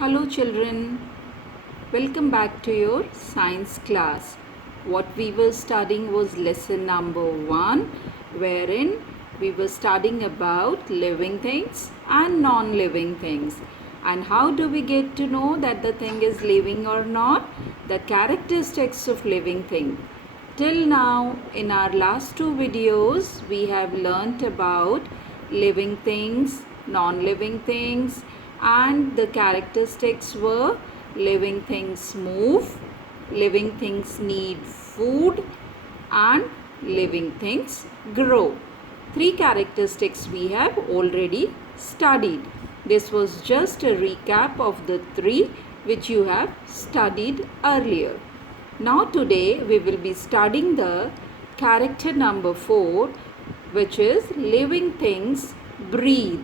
Hello children, welcome back to your science class. What we were studying was lesson number 1, wherein we were studying about living things and non-living things. And how do we get to know that the thing is living or not? The characteristics of living thing. Till now, in our last two videos, we have learnt about living things, non-living things, and the characteristics were living things move, living things need food, and living things grow. Three characteristics we have already studied. This was just a recap of the three which you have studied earlier. Now today we will be studying the character number 4, which is living things breathe.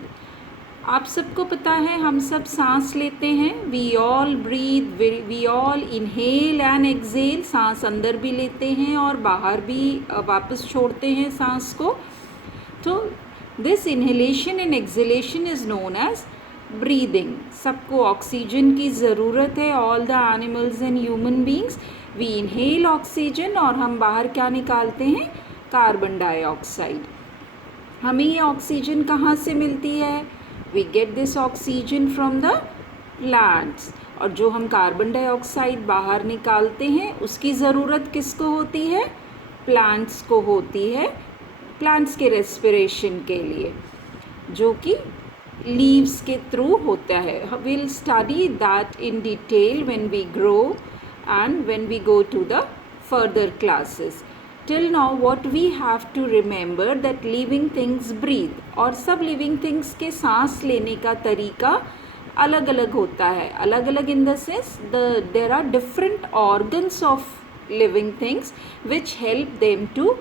आप सबको पता है हम सब सांस लेते हैं. We all breathe, we all inhale and exhale. सांस अंदर भी लेते हैं और बाहर भी वापस छोड़ते हैं सांस को. तो this inhalation and exhalation is known as breathing. सबको ऑक्सीजन की ज़रूरत है. All the animals and human beings, we inhale oxygen और हम बाहर क्या निकालते हैं? Carbon dioxide. हमें ये ऑक्सीजन कहाँ से मिलती है? We get this oxygen from the plants. और जो हम कार्बन डाइऑक्साइड बाहर निकालते हैं उसकी ज़रूरत किसको होती है? प्लांट्स को होती है, प्लांट्स के रेस्पिरेशन के लिए, जो कि लीव्स के थ्रू होता है. We'll study that in detail when we grow and when we go to the further classes. Till now what we have to remember that living things breathe. और सब living things के सांस लेने का तरीका अलग अलग होता है. अलग अलग in the sense there are different organs of living things which help them to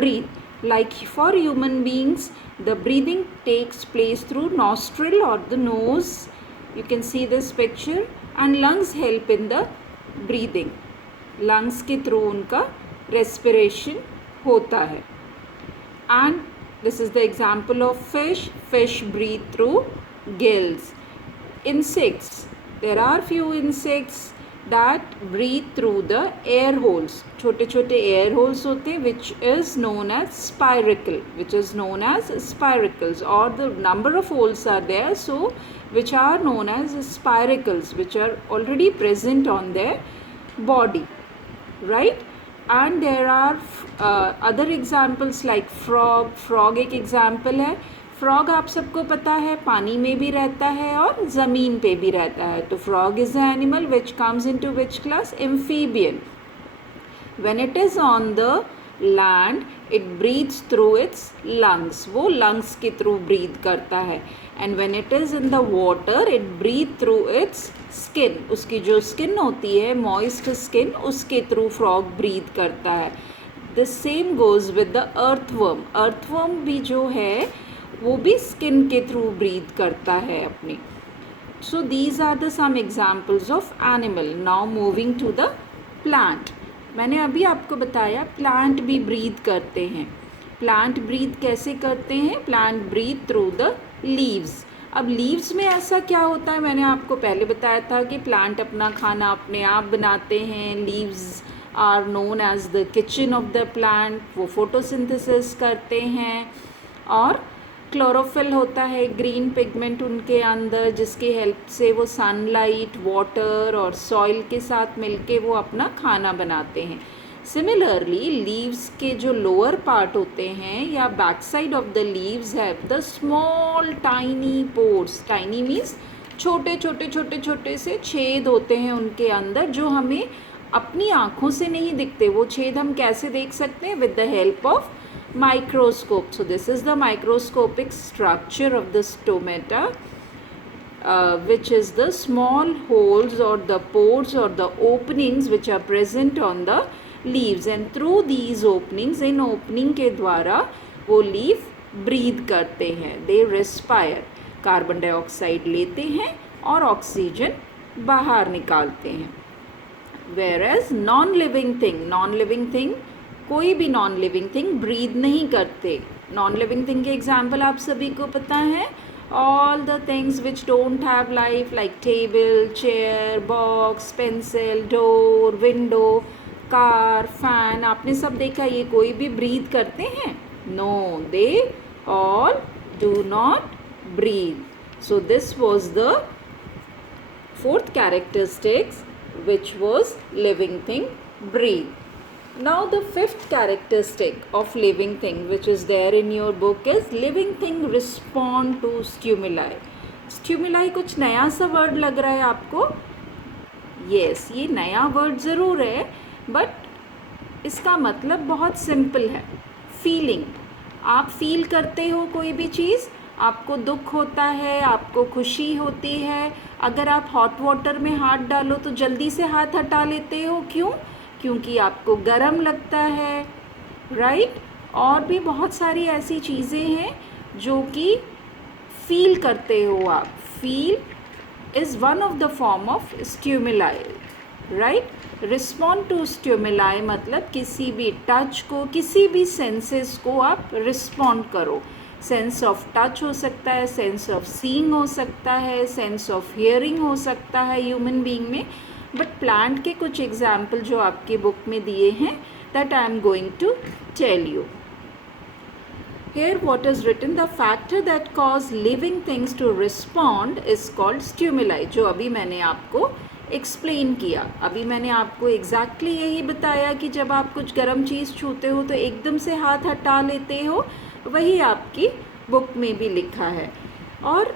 breathe. Like for human beings, the breathing takes place through nostril or the nose. You can see this picture. And lungs help in the breathing. Lungs के through उनका respiration होता है. And this is the example of fish. Fish breathe through gills. Insects, there are few insects that breathe through the air holes. छोटे छोटे air holes होते हैं which is known as spiracles, or the number of holes are there, so which are known as spiracles, which are already present on their body, right? And there are other examples like frog एक example है. frog आप सबको पता है पानी में भी रहता है और ज़मीन पे भी रहता है. तो frog is an animal which comes into which class? Amphibian. When it is on the land, it breathes through its lungs. वो lungs के through breathe करता है. And when it is in the water, it breathe through its skin. उसकी जो skin होती है, moist skin, उसके through frog breathe करता है. The same goes with the earthworm. earthworm भी जो है वो भी skin के through breathe करता है अपनी. So these are the some examples of animal. Now moving to the plant. मैंने अभी आपको बताया प्लांट भी ब्रीथ करते हैं. प्लांट ब्रीथ कैसे करते हैं? Plant breathe through the leaves. अब लीव्स में ऐसा क्या होता है? मैंने आपको पहले बताया था कि प्लांट अपना खाना अपने आप बनाते हैं. Leaves are known as the kitchen of the plant. वो फोटोसिंथेसिस करते हैं और क्लोरोफिल होता है, ग्रीन पिगमेंट उनके अंदर, जिसकी हेल्प से वो सनलाइट, वाटर और सॉइल के साथ मिलके वो अपना खाना बनाते हैं. सिमिलरली लीव्स के जो लोअर पार्ट होते हैं या back side of the leaves have the small tiny pores. Tiny means छोटे छोटे छोटे छोटे से छेद होते हैं उनके अंदर, जो हमें अपनी आँखों से नहीं दिखते. वो छेद हम कैसे देख सकते हैं? With the help of microscope. So this is the microscopic structure of the stomata, which is the small holes or the pores or the openings which are present on the leaves, and through these openings, in opening के द्वारा वो leaf breathe करते हैं. They respire. Carbon dioxide लेते हैं और oxygen बाहर निकालते हैं. Whereas non-living thing कोई भी नॉन लिविंग थिंग ब्रीद नहीं करते. नॉन लिविंग थिंग के एग्जाम्पल आप सभी को पता है. all the things which don't have life like table, chair, box, pencil, door, window, car, fan, आपने सब देखा, ये कोई भी breathe करते हैं? No, they all do not breathe. So this was the fourth characteristics, which was living thing breathe. Now the fifth characteristic of living thing which is there in your book is living thing respond to stimuli. Stimuli कुछ नया सा word लग रहा है आपको? Yes, ये नया word ज़रूर है, बट इसका मतलब बहुत सिंपल है. फीलिंग, आप फील करते हो कोई भी चीज़, आपको दुख होता है, आपको खुशी होती है, अगर आप हॉट वाटर में हाथ डालो तो जल्दी से हाथ हटा लेते हो. क्यों? क्योंकि आपको गर्म लगता है, राइट? और भी बहुत सारी ऐसी चीज़ें हैं जो कि फील करते हो आप. Feel is one of the form of stimuli, right? Respond to stimuli मतलब किसी भी टच को, किसी भी सेंसेस को आप रिस्पॉन्ड करो. सेंस ऑफ टच हो सकता है, सेंस ऑफ सीइंग हो सकता है, सेंस ऑफ हियरिंग हो सकता है ह्यूमन बीइंग में. बट प्लांट के कुछ एग्जाम्पल जो आपकी बुक में दिए हैं, that I am going to tell you. Here what is written, the factor that cause living things to respond is called stimuli. जो अभी मैंने आपको एक्सप्लेन किया, अभी मैंने आपको एग्जैक्टली यही बताया कि जब आप कुछ गर्म चीज़ छूते हो तो एकदम से हाथ हटा लेते हो, वही आपकी बुक में भी लिखा है. और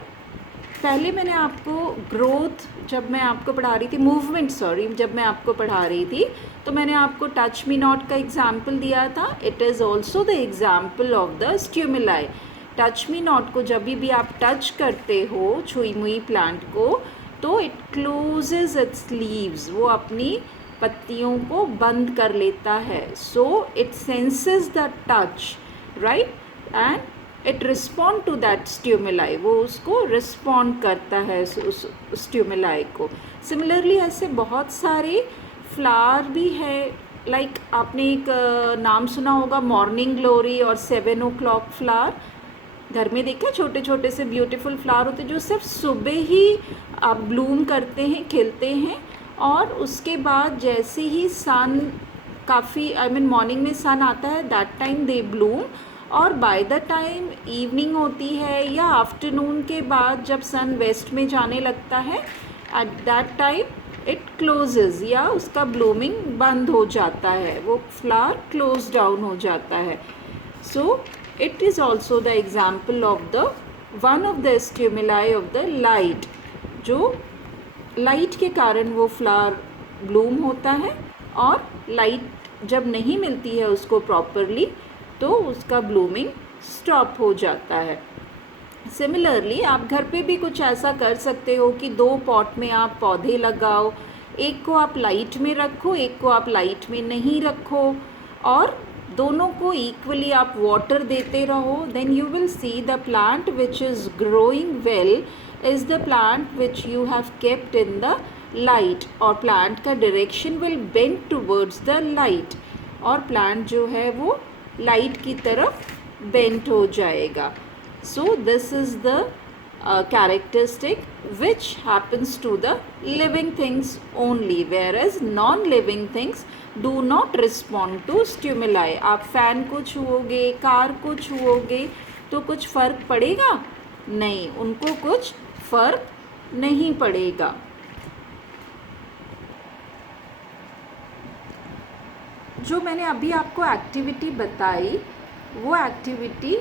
पहले मैंने आपको ग्रोथ, जब मैं आपको पढ़ा रही थी, मूवमेंट सॉरी, जब मैं आपको पढ़ा रही थी तो मैंने आपको टच मी नॉट का एग्जाम्पल दिया था. It is also the example of the stimuli. Touch me not को जब भी आप टच करते हो छुई मुई प्लांट को, तो इट क्लोजेज इट्स लीव्स, वो अपनी पत्तियों को बंद कर लेता है. So it senses the touch, right, and it respond to that stimuli, वो उसको रिस्पॉन्ड करता है उस स्टिमुलाई को. सिमिलरली ऐसे बहुत सारे फ्लावर भी है, लाइक आपने एक नाम सुना होगा मॉर्निंग ग्लोरी और 7 o'clock फ्लावर. घर में देखा, छोटे छोटे से ब्यूटीफुल फ्लावर होते हैं जो सिर्फ सुबह ही आप ब्लूम करते हैं, खिलते हैं, और उसके बाद जैसे ही सन काफ़ी मॉर्निंग में सन आता है, दैट टाइम दे ब्लूम. और बाय द टाइम इवनिंग होती है या आफ्टरनून के बाद जब सन वेस्ट में जाने लगता है, at that time it closes, या उसका ब्लूमिंग बंद हो जाता है, वो फ्लावर क्लोज डाउन हो जाता है. So it is also the example of the one of the stimuli of the light, जो लाइट के कारण वो फ्लावर ब्लूम होता है, और लाइट जब नहीं मिलती है उसको प्रॉपरली तो उसका ब्लूमिंग स्टॉप हो जाता है. सिमिलरली आप घर पे भी कुछ ऐसा कर सकते हो कि 2 पॉट में आप पौधे लगाओ, एक को आप लाइट में रखो, एक को आप लाइट में नहीं रखो, और दोनों को इक्वली आप वाटर देते रहो. Then you will see the plant which is growing well is the plant which you have kept in the light, और प्लांट का direction will bend towards the light, और प्लांट जो है वो लाइट की तरफ बेंट हो जाएगा. So this is the characteristic which happens to the living things only, whereas non-living things do not respond to stimuli. आप फैन को छुओगे, कार को छुओगे तो कुछ फ़र्क पड़ेगा? नहीं, उनको कुछ फ़र्क नहीं पड़ेगा. जो मैंने अभी आपको एक्टिविटी बताई, वो एक्टिविटी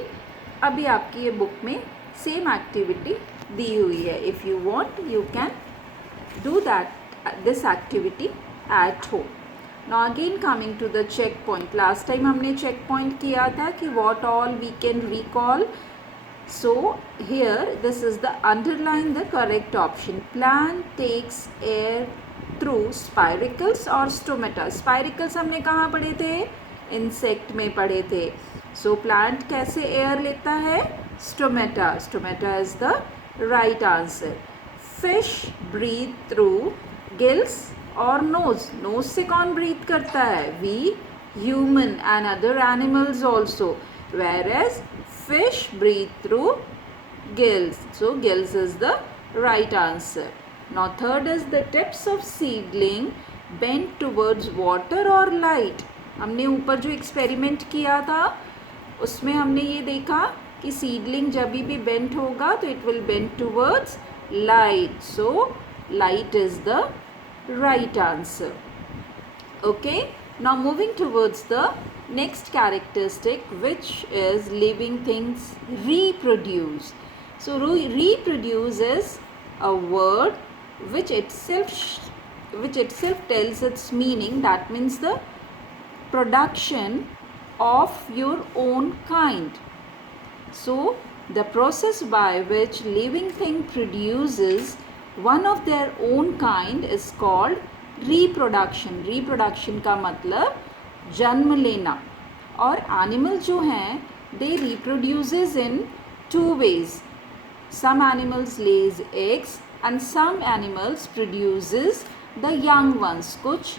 अभी आपकी ये बुक में सेम एक्टिविटी दी हुई है. If you want you can do this activity at home. Now again coming to the check point. Last time हमने चेक पॉइंट किया था कि what all we can recall. So here this is the underline the correct option. Plant takes air through spiracles और stomata. Spiracles हमने कहाँ पढ़े थे? Insect में पढ़े थे. सो प्लांट कैसे एयर लेता है? Stomata. Stomata is the right answer. Fish breathe through gills और नोज. नोज से कौन ब्रीथ करता है? We human and other animals also, whereas fish breathe through gills. So gills is the right answer. Now third is the tips of seedling bent towards water or light. हमने ऊपर जो experiment किया था उसमें हमने ये देखा कि सीडलिंग जब भी बेंट होगा तो it will bent towards light. So light is the right answer. Okay, now moving towards the next characteristic, which is living things reproduce. So reproduce is a word which itself tells its meaning. That means the production of your own kind. So the process by which living thing produces one of their own kind is called reproduction. reproduction का मतलब जन्म लेना. और animal जो हैं they reproduces in two ways. Some animals lays eggs and some animals produces the young ones. कुछ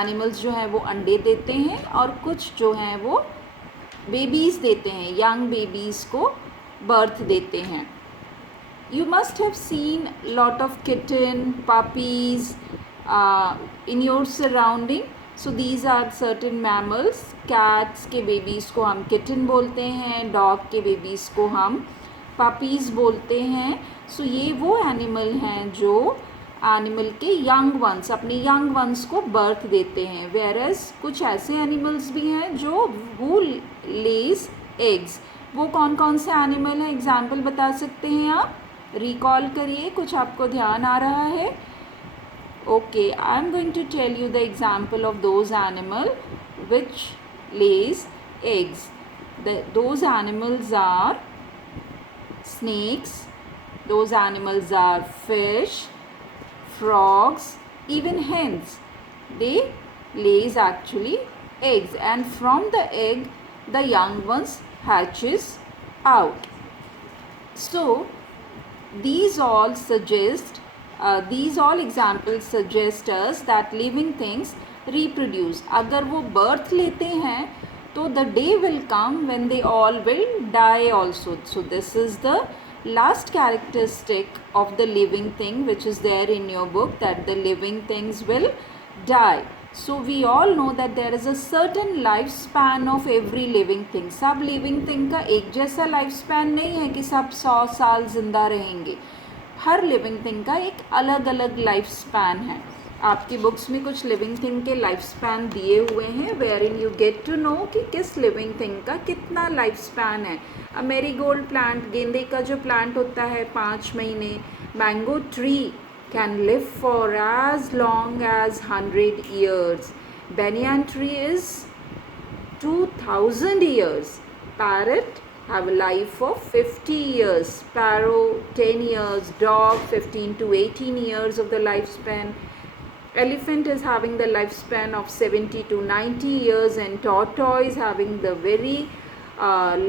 animals जो हैं वो अंडे देते हैं और कुछ जो हैं वो बेबीज़ देते हैं, यंग बेबीज़ को बर्थ देते हैं. You must have seen lot of kitten, puppies in your surrounding. So these are certain mammals. Cats के babies को हम kitten बोलते हैं, dog के babies को हम puppies बोलते हैं. So ये वो animal हैं जो animal के young ones, अपने young ones को birth देते हैं. Whereas कुछ ऐसे animals भी हैं जो who lays eggs. वो कौन कौन से animal हैं, example बता सकते हैं आप? रिकॉल करिए, कुछ आपको ध्यान आ रहा है? Okay, I am going to tell you the example of those animal which lays eggs. Those animals are snakes, those animals are fish, frogs, even hens. They lays actually eggs, and from the egg the young ones hatches out. So these all examples suggest us that living things reproduce. अगर वो birth लेते हैं तो the day will come when they all will die also. So this is the last characteristic of the living thing which is there in your book, that the living things will die. So we all know that there is a certain lifespan of every living thing. सब living thing का एक जैसा lifespan नहीं है कि सब 100 साल जिंदा रहेंगे. हर living thing का एक अलग अलग lifespan है. आपकी बुक्स में कुछ living thing के lifespan दिए हुए हैं wherein you get to know कि किस living thing का कितना lifespan है. A marigold plant, गेंदे का जो plant होता है 5 महीने. Mango tree can live for as long as 100 years. Banyan tree is 2000 years. Parrot have a life of 50 years. Sparrow 10 years. Dog 15 to 18 years of the lifespan. Elephant is having the lifespan of 70 to 90 years, and tortoise having the very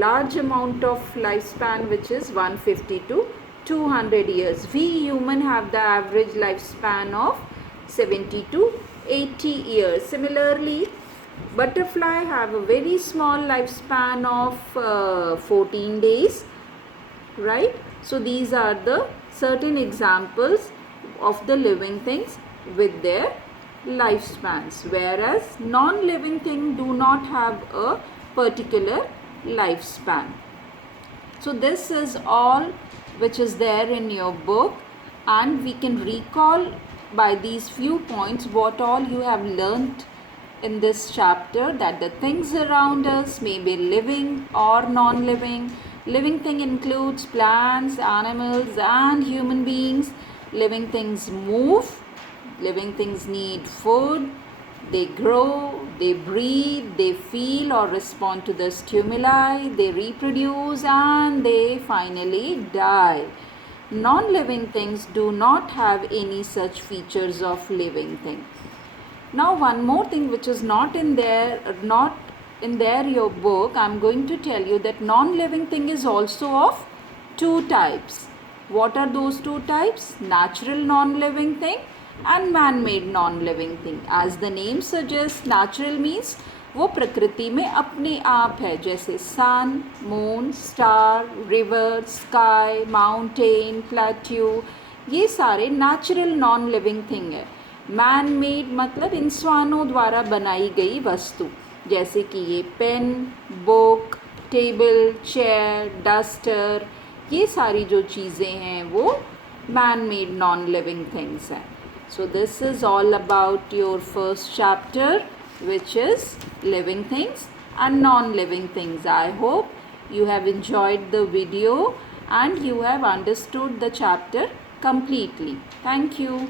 large amount of lifespan which is 150 to 200 years. We human have the average lifespan of 70 to 80 years. Similarly, butterfly have a very small lifespan of 14 days, right? So these are the certain examples of the living things with their lifespans, whereas non-living things do not have a particular lifespan. So this is all which is there in your book, and we can recall by these few points what all you have learnt in this chapter, that the things around us may be living or non-living. Living thing includes plants, animals and human beings. Living things move, living things need food, they grow, they breathe, they feel or respond to the stimuli, they reproduce, and they finally die. Non-living things do not have any such features of living thing. Now one more thing which is not in there your book, I am going to tell you that non-living thing is also of two types. What are those two types? Natural non-living thing and man-made non-living thing. As the name suggests, natural means वो प्रकृति में अपने आप है, जैसे sun, moon, star, river, sky, mountain, plateau, ये सारे natural non living thing है। मैन मेड मतलब इंसानों द्वारा बनाई गई वस्तु, जैसे कि ये pen, book, table, chair, duster, ये सारी जो चीज़ें हैं वो man made non living things हैं. So this is all about your first chapter, which is living things and non-living things. I hope you have enjoyed the video and you have understood the chapter completely. Thank you.